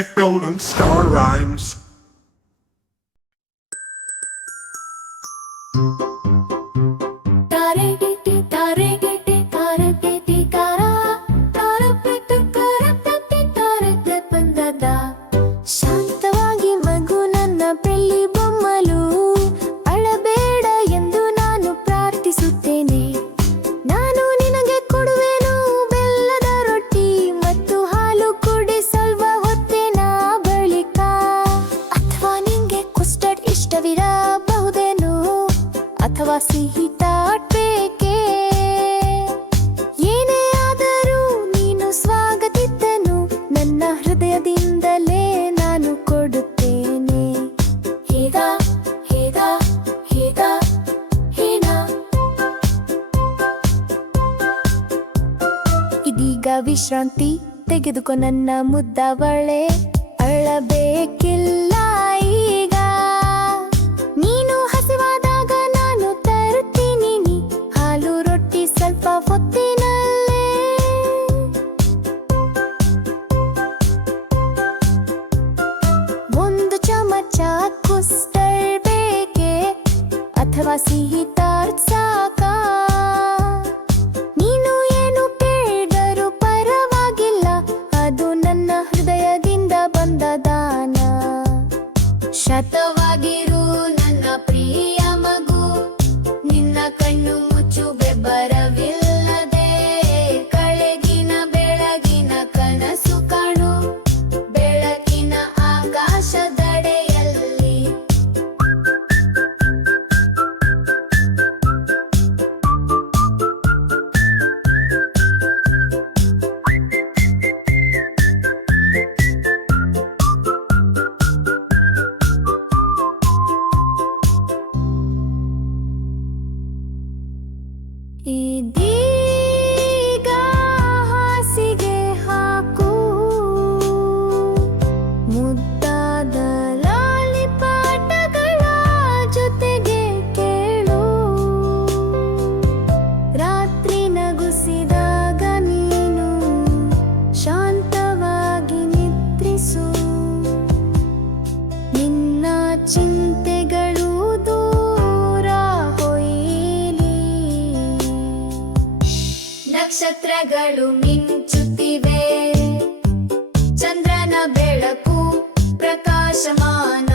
Big Golden Star Rhymes. ಶಾಂತವಾಗಿ ಮಗು ನನ್ನ ಬೆಳ್ಳಿ ಬೊಮ್ಮಲು, ಅಳಬೇಡ ಎಂದು ನಾನು ಪ್ರಾರ್ಥಿಸುತ್ತೇನೆ. ನಾನು ನಿನಗೆ ಕೊಡುವೆನು ಬೆಲ್ಲದ ರೊಟ್ಟಿ ಮತ್ತು ಹಾಲು ಕುಡಿ ಸ್ವಲ್ಪ ಹೊತ್ತಿನ ಬಳಿಕ. ಅಥವಾ ನಿಂಗೆ ಕಸ್ಟರ್ಡ್ ಇಷ್ಟವಿರಬಹುದೇನು, ಅಥವಾ ಸಿಹಿ ಟಾಟ್ ಬೇಕೇ? ಏನೇ ಆದರೂ ನೀನು ಸ್ವಾಗತಿದ್ದನು, ನನ್ನ ಹೃದಯದಿಂದಲೇ ನಾನು ಕೊಡುತ್ತೇನೆ. ಹೇಗ ಹೇಗ ಹೇಗ ಹೇನ. ಇದೀಗ ವಿಶ್ರಾಂತಿ ತೆಗೆದುಕೊ ನನ್ನ ಮುದ್ದವಳೆ, ಅಳಬೇಕಿಲ್ಲ ಈಗ. ನೀನು ಹಸಿವಾದಾಗ ನಾನು ತರುತ್ತೀನಿ ಹಾಲು ರೊಟ್ಟಿ ಸ್ವಲ್ಪ ಹೊತ್ತಿನಲ್ಲೇ. ಒಂದು ಚಮಚ ಕಸ್ಟರ್ಡ್ ಬೇಕೇ, ಅಥವಾ ಸಿಹಿ ಟಾರ್ಟ್ ಸಾಕಾ? ನೀನು ಏನು ಕೇಳಿದರೂ ಪರವಾಗಿಲ್ಲ, ಅದು ನನ್ನ ಹೃದಯದಿಂದ ಬಂದ ದಾನ. ಶತವಾಗಿರು ನನ್ನ ಪ್ರಿಯ ಮಗು, ನಿನ್ನ ಕಣ್ಣು ಮುಚ್ಚು ಬೆಬ್ಬರವಿಲ್ಲದೆ. ಕಳೆಗಿನ ಬೆಳಗಿನ ಕನಸು ಕಾಣು, ಬೆಳಕಿನ ಆಕಾಶದಡೆಯಲ್ಲಿ. ಇದೀಗ ಹಾಸಿಗೆ ಹಾಕು, ಮುದ್ದಾದ ಲಾಲಿಪಾಟಗಳ ಜೊತೆಗೆ ಕೇಳು. ರಾತ್ರಿ ನಗುಸಿದಾಗ ನೀನು ಶಾಂತವಾಗಿ ನಿದ್ರಿಸು. ನಿನ್ನ ಚಿಂತೆಗಳು ದೂರ ಹೊಯ್ಯಲಿ. ನಕ್ಷತ್ರಗಳು ಮಿಂಚುತ್ತಿವೆ, ಚಂದ್ರನ ಬೆಳಕು ಪ್ರಕಾಶಮಾನ.